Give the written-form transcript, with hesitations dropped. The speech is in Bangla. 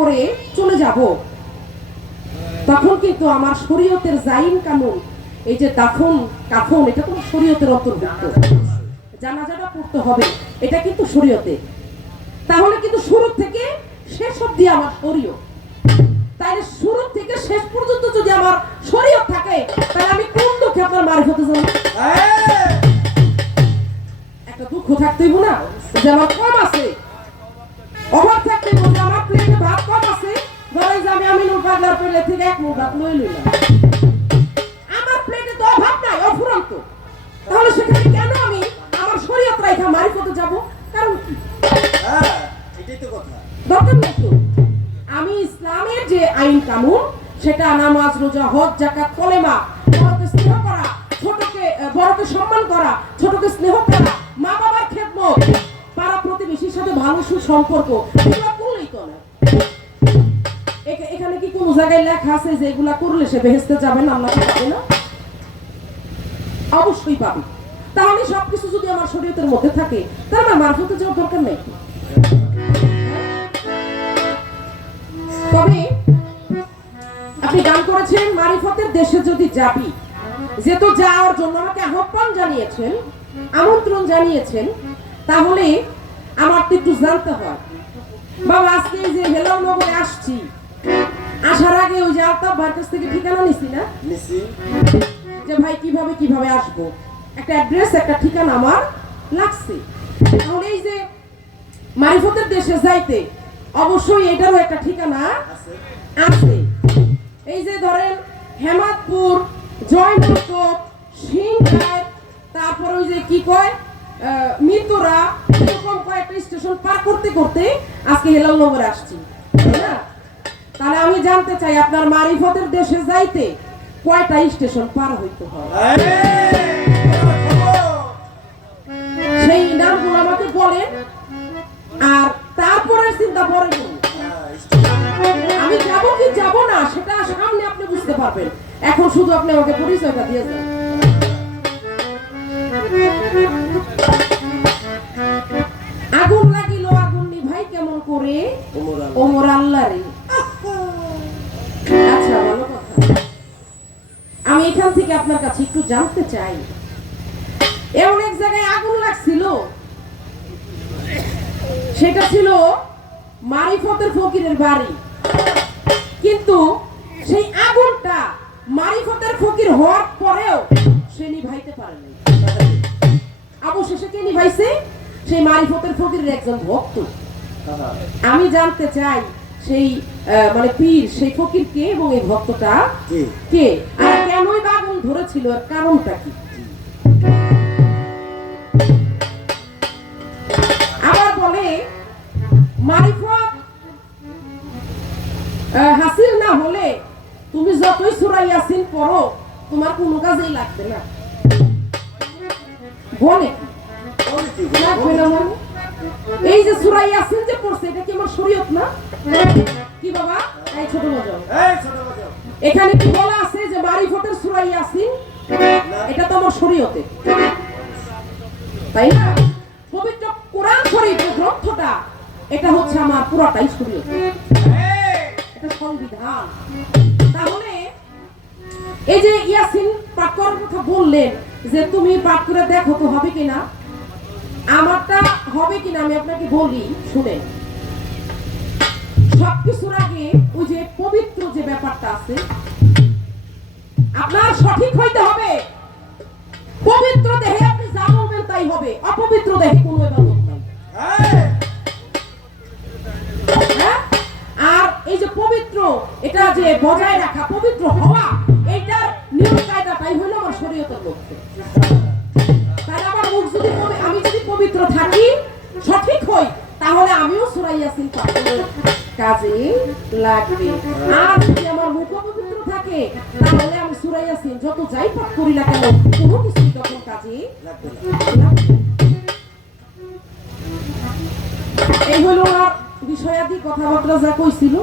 করে চলে যাব, তখন কিন্তু আমার শরীয়তের জাইন কানুন, এই যে দাফন কাফন, এটা তো শরীয়তের অন্তর্ভুক্ত। জানাজাটা পড়তে হবে, এটা কিন্তু শরীয়তে। তাহলে কিন্তু শুরু থেকে শেষ অবধি আমার শরীয়ত। তাইলে শুরু থেকে শেষ পর্যন্ত যদি আমার শরীয়ত থাকে, তাহলে আমি কোন দুঃখে আপনার মারিফতে যাব? একটা দুঃখ থাকতেই না যে আমার কম আছে, অভাব থাকতেই যে আমার প্লেটে ভাত কম আছে, ধরেন যে আমি আমিনুল পাগলার প্লেট থেকে এক মুঠ ভাত লই লইলাম, আমার প্লেটে তো অভাব নাই, অফুরন্ত। তাহলে সেখানে কেন আমি আমার শরীয়ত রাইখা মারিফতে যাব? কারণ কি? এটাই তো কথা। দরকার নেই তো। আমি ইসলামের যে আইন কানুন, সেটা নামাজ, রোজা, হজ, যাকাত, কলেমা, বড়কে স্নেহ করা, ছোটকে বড়কে সম্মান করা, ছোটকে স্নেহ করা, মা বাবার খেদমত, পাড়া প্রতিবেশীর সাথে ভালো সুসম্পর্ক, এগুলো করলেই তো না। এখানে কি কোনো জায়গায় লেখা আছে যে এগুলা করলে সে বেহেশতে যাবে না, আল্লাহকে পাবে না? অবশ্যই পাবে। তাহলে সবকিছু যদি আমার শরীয়তের মধ্যে থাকে, তাহলে আমার মারফতে যাওয়ার দরকার নেই। তবে আপনি গান করেছেন মারিফতের দেশে যদি যাবি, যেহেতু যাওয়ার জন্য আমাকে আহ্বান জানিয়েছেন, আমন্ত্রণ জানিয়েছেন, তাহলে আমার তো একটু জানতে হয়। বাবা আজকে যে হেলালনগরে আসছি, আসার আগে ওই যে আলতাফ ভাইয়ের কাছ থেকে ঠিকানা নিছি না, যে ভাই কিভাবে আসবো, একটা অ্যাড্রেস, একটা ঠিকানা আমার লাগছে। তাহলে এই যে মারিফতের দেশে যাইতে অবশ্যই এটারও একটা ঠিকানা আছে। এই যে ধরেন হেমাদপুর, জয়নগর, সিংহাই, তারপর ওই যে কি কয় মিতুরা, এরকম কয়েকটা স্টেশন পার করতে করতে আজকে হেলালনগরে আসছি, তাই না? তাহলে আমি জানতে চাই আপনার মারিফতের দেশে যাইতে কয়টা স্টেশন পার হইতে হয়? সেই নামগুলো আমাকে বলেন, আর তারপরে চিন্তা করেন আমি যাব কি যাব না, সেটা সামনে আপনি বুঝতে পারবেন। এখন শুধু আপনি আমাকে পরিচয়টা দিয়ে যান। আগুন লাগিল আগুন নিভাই কেমন করে, ওমর আল্লাহ রে। আচ্ছা, ভালো কথা। আমি এখান থেকে আপনার কাছে একটু জানতে চাই, এমন এক জায়গায় আগুন লাগছিল, সেটা ছিল মারিফতের ফকিরের বাড়ি, কিন্তু সেই আগুনটা মারিফতের ফকির হওয়ার পরেও সে নিভাইতে পারেনি। অবশেষে কে নিভাইছে? সেই মারিফতের ফকিরের একজন ভক্ত। আমি জানতে চাই সেই মানে পীর, সেই ফকির কে এবং এই ভক্তটা কে, আর কেনই বা আগুন ধরেছিল, এর কারণটা কি? আবার বলে মারিফত হাসিল না হলে তুমি যতই সূরা ইয়াসিন পড়ো, তোমার কোনো কাজেই লাগবে না। বলে এই যে সূরা ইয়াসিন যে পড়ছে, এটা কি আমার শরীয়ত না? কি বাবা, এই ছোট বাজাও, এখানে কি বলা আছে যে মারিফতের সূরা ইয়াসিন? এটা তো আমার শরীয়তে, তাই না? পবিত্র কোরআন শরীফ গ্রন্থটা, এটা হচ্ছে আমার পুরোটাই শরীয়ত, এটা সংবিধান। তাহলে এই যে ইয়াসিন পাঠ করার কথা বললেন, যে তুমি পাঠ করে দেখো তো হবে কিনা, আমারটা হবে কিনা আমি আপনাকে বলি, শুনেন। সবকিছুর আগে ওই যে পবিত্র যে ব্যাপারটা আছে, আপনার সঠিক হইতে হবে। পবিত্র দেহে আপনি যা বলবেন তাই হবে, অপবিত্র দেহে কোনো ইবাদত নাই। আর এই যে পবিত্র, এটা যে বজায় রাখা, পবিত্র হওয়া, এইটার নিয়ম কায়দাটাই হলো আমার শরীয়তের লক্ষ্য। তাই আমার মুখ যদি, আমি যদি পবিত্র থাকি, সঠিক হই, তাহলে আমিও সূরা ইয়াসিন পাঠ করতে কাজে লাগবে। আর যদি আমার মুখ পবিত্র থাকে, তাহলে আমি সূরা ইয়াসিন যত যাই পাঠ করি না কেন, কোনো কিছুই তখন কাজে লাগবে না। এই হলো আর বিষয়াদি কথাবার্তা যা কইছিল।